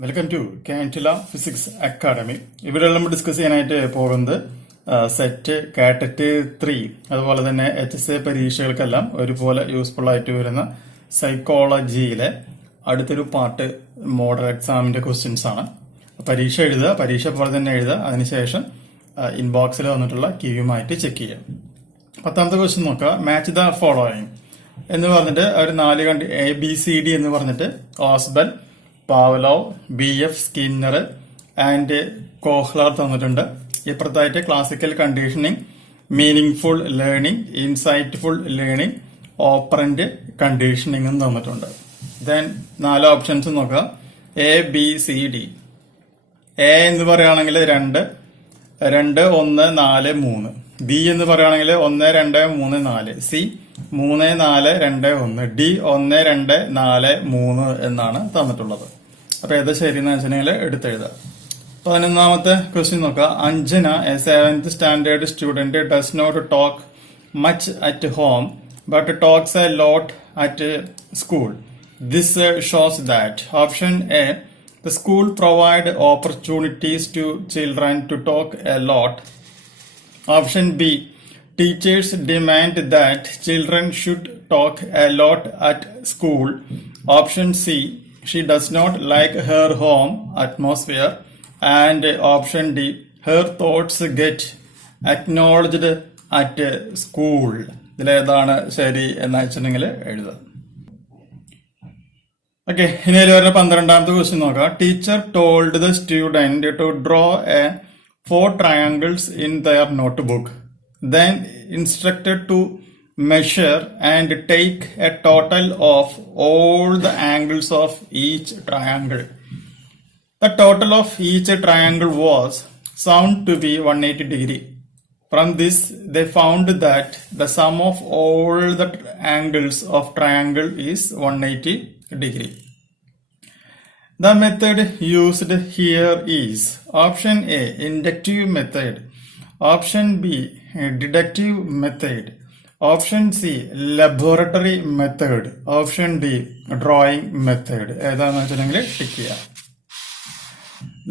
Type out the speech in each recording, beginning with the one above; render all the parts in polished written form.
Welcome to കാൻറ്റില physics academy. ഇവിടെ നമ്മൾ ഡിസ്കസ് ചെയ്യാനായിട്ട് പോകുന്നത് സെറ്റ്, കാറ്ററ്റ് 3 അതുപോലെ തന്നെ HSA പരീക്ഷകൾക്കെല്ലാം ഒരുപോലെ യൂസ്ഫുൾ ആയിട്ട് വരുന്ന സൈക്കോളജിയിലെ അടുത്തൊരു പാർട്ട് മോഡൽ എക്സാമിന്റെ ക്വസ്റ്റ്യൻസ് ആണ്. പരീക്ഷ എഴുതുക, പരീക്ഷ പോലെ തന്നെ എഴുതുക, അതിനുശേഷം ഇൻബോക്സിൽ വന്നിട്ടുള്ള ക്യൂയുമായിട്ട് ചെക്ക് ചെയ്യുക. 10ാമത്തെ ക്വസ്റ്റ്യൻ നോക്കുക. മാച്ച് ദ ഫോളോയിങ് എന്ന് പറഞ്ഞിട്ട് ഒരു 4 കണ്ടി ABCD എന്ന് പറഞ്ഞിട്ട് Ausubel, Pavlov, BF Skinner and Kohler തന്നിട്ടുണ്ട്. ഇപ്പുറത്തായിട്ട് classical conditioning, meaning learning, insightful learning, operant conditioning തന്നിട്ടുണ്ട്. ദെൻ 4 ഓപ്ഷൻസ് നോക്കുക. ABCD. എ എന്ന് പറയുകയാണെങ്കിൽ 2, 2, 1, 4, 3. ബി എന്ന് പറയുകയാണെങ്കിൽ 1, 2, 3, 4. സി 3, 4, 2, 1. ഡി 1, 2, 4, 3 എന്നാണ് തന്നിട്ടുള്ളത്. അപ്പൊ ഏതാ ശരിയെന്ന് വെച്ചിട്ടുണ്ടെങ്കിൽ എടുത്തെഴുതുക. 11ാമത്തെ ക്വസ്റ്റ്യൻ നോക്കുക. Anjana, a 7th standard student, does not talk much at home but talks a lot at school. This shows that option A, the school provide opportunities to children to talk a lot. Option B, teachers demand that children should talk a lot at school. Option C, she does not like her home atmosphere. And option D, her thoughts get acknowledged at school. ഇതിലേതാണ് ശരി എന്ന് വെച്ചിട്ടുണ്ടെങ്കിൽ എഴുതുക. Okay, ഇനി വരുന്ന 12ാമത്തെ question നോക്കാം. Teacher told the student to draw 4 triangles in their notebook, then instructed to measure and take a total of all the angles of each triangle. The total of each triangle was found to be 180 degree. From this, they found that the sum of all the angles of triangle is 180 degree. The method used here is option A, inductive method, option B, deductive method, option C, laboratory method, option D, drawing method. ഏതാണെന്ന് വെച്ചിട്ടുണ്ടെങ്കിൽ tick ചെയ്യാം.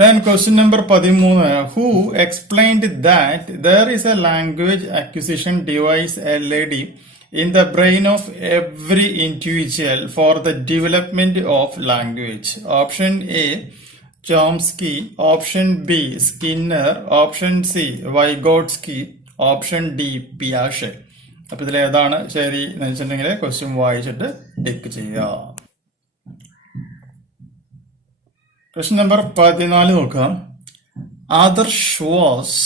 Then question number 13, who explained that there is a language acquisition device LED in the brain of every individual for the development of language? Option A, Chomsky, option B, Skinner, option C, Vygotsky, option D, Piaget. അപ്പൊ ഇതിൽ ഏതാണ് ശരി എന്ന് വെച്ചിട്ടുണ്ടെങ്കിൽ question വായിച്ചിട്ട് tick ചെയ്യുക. Question number 14 നോക്കാം. Adarsh was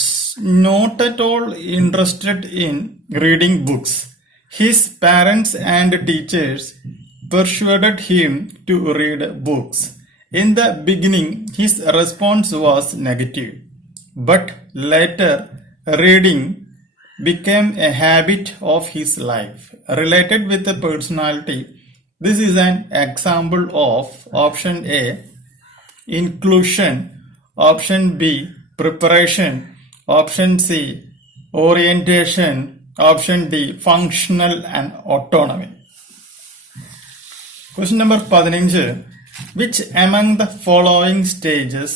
not at all interested in reading books. His parents and teachers persuaded him to read books. In the beginning, his response was negative, but later reading became a habit of his life. Related with the personality, this is an example of option A, inclusion, option B, preparation, option C, orientation, option D, functional and autonomy. Question number 15. Which among the following stages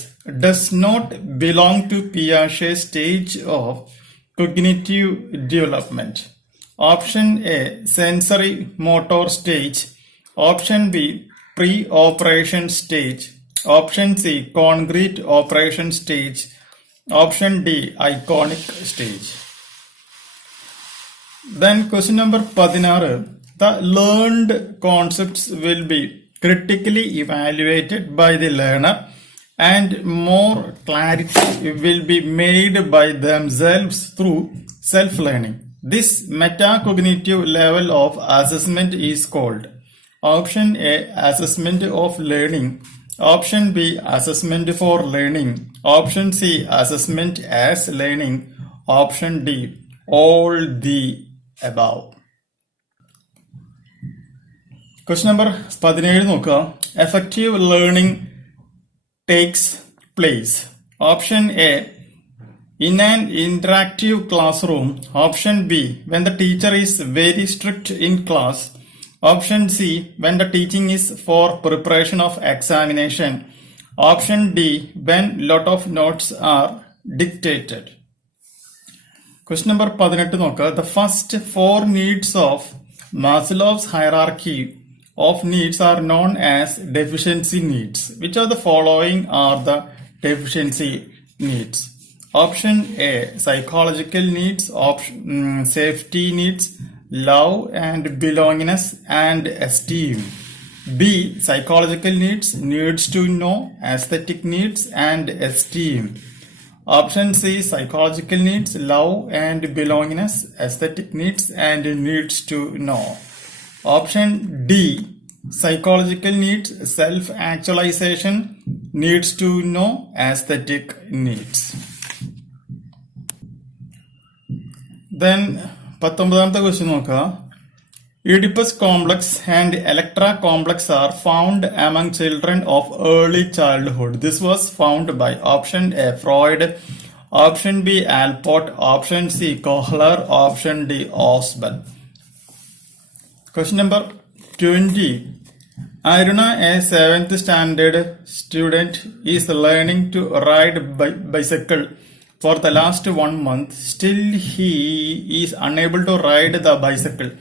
does not belong to Piaget's stage of cognitive development? Option A, sensory motor stage. Option B, pre-operation stage. Option C, concrete operation stage. Option D, iconic stage. Then question number 16. The learned concepts will be critically evaluated by the learner and more clarity will be made by themselves through self-learning. This metacognitive level of assessment is called option A, assessment of learning, option B, assessment for learning, option C, assessment as learning, option D, all the above. Question number 17 നോക്കുക. Effective learning takes place. Option A, in an interactive classroom. Option B, when the teacher is very strict in class. Option C, when the teaching is for preparation of examination. Option D, when lot of notes are dictated. Question number 18 നോക്കുക. The first four needs of Maslow's hierarchy of needs are known as deficiency needs. Which of the following are the deficiency needs? Option A, psychological needs, safety needs, love and belongingness and esteem. B, psychological needs, needs to know, aesthetic needs and esteem. Option C, psychological needs, love and belongingness, aesthetic needs and needs to know. Option D, psychological needs, self-actualization, needs to know, aesthetic needs. Then 19th question നോക്കുക. Oedipus complex and Electra complex are found among children of early childhood. This was found by option A, Freud, option B, Alport, option C, Kohler, option D, Oswald. Question number 20. Aruna, a 7th standard student, is learning to ride bicycle for the last 1 month. Still, he is unable to ride the bicycle.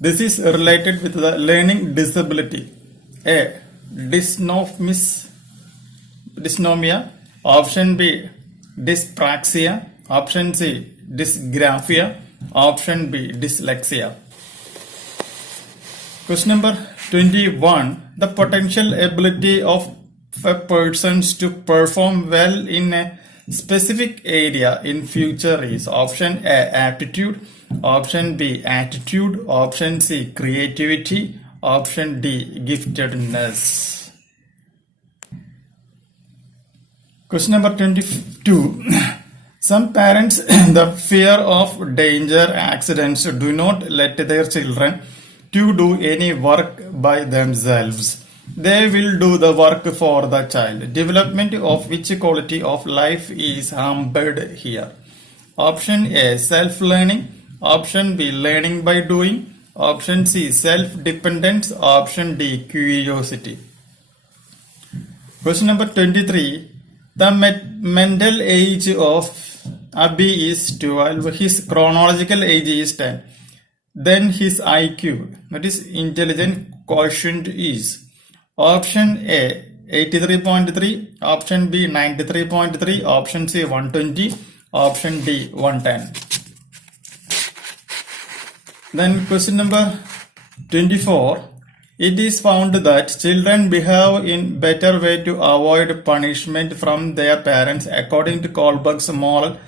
This is related with the learning disability. A, dysnomia. Option B, dyspraxia. Option C, dysgraphia. Option B, dyslexia. Question number 21. The potential ability of a person to perform well in a specific area in future is option A, aptitude, option B, attitude, option C, creativity, option D, giftedness. Question number 22. Some parents, the fear of danger, accidents, do not let their children to do any work by themselves. They will do the work for the child. Development of which quality of life is hampered here? Option A, self-learning. Option B, learning by doing. Option C, self-dependence. Option D, curiosity. Question number 23. The mental age of Abhi is 12. His chronological age is 10. Then his IQ, that is intelligent quotient, is option A, 83.3, option B, 93.3, option C, 120, option D, 110. Then question number 24. It is found that children behave in better way to avoid punishment from their parents according to Kohlberg's moral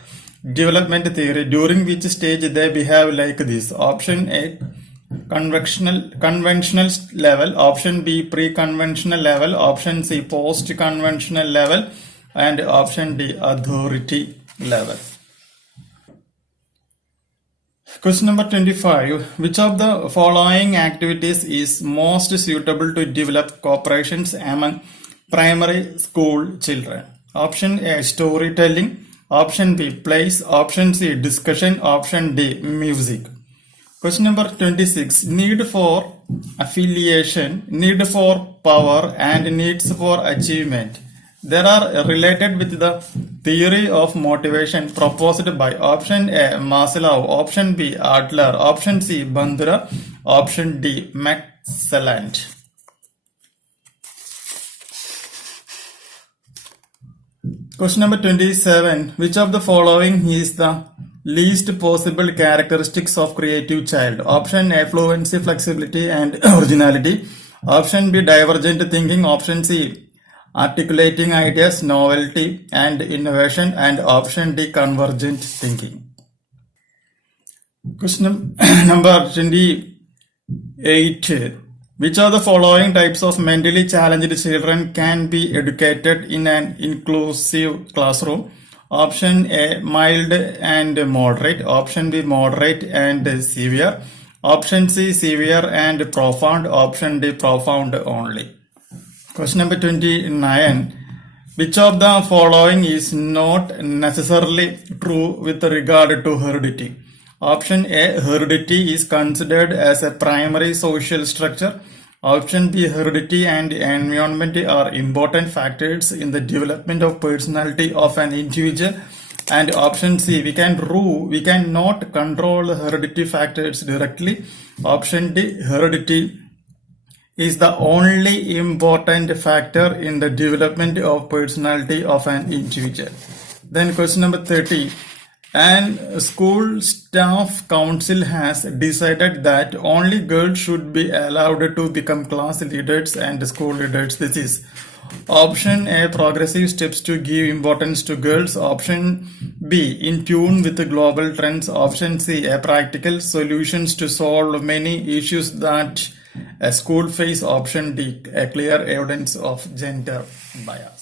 development theory, during which stage they behave like this. Option A, conventional level, option B, pre-conventional level, option C, post-conventional level, and option D, authority level. Question number 25. Which of the following activities is most suitable to develop cooperations among primary school children? Option A, storytelling. Option B, plays. Option C, discussion. Option D, music. Question number 26. Need for affiliation, need for power, and needs for achievement. They are related with the theory of motivation proposed by option A, Maslow, option B, Adler, option C, Bandura, option D, Maclelland. Question number 27. Which of the following is the least possible characteristics of creative child? Option A, fluency, flexibility, and originality. Option B, divergent thinking. Option C, articulating ideas, novelty, and innovation. And option D, convergent thinking. Question number 28. Which of the following types of mentally challenged children can be educated in an inclusive classroom? Option A, mild and moderate. Option B, moderate and severe. Option C, severe and profound. Option D, profound only. Question number 29. Which of the following is not necessarily true with regard to heredity? Option A, heredity is considered as a primary social structure. Option B, heredity and environment are important factors in the development of personality of an individual. And option C, we cannot control heredity factors directly. Option D, heredity is the only important factor in the development of personality of an individual. Then question number 30. An school staff council has decided that only girls should be allowed to become class leaders and school leaders. This is option A, progressive steps to give importance to girls. Option B, in tune with the global trends. Option C, a practical solutions to solve many issues that a school face. Option D, a clear evidence of gender bias.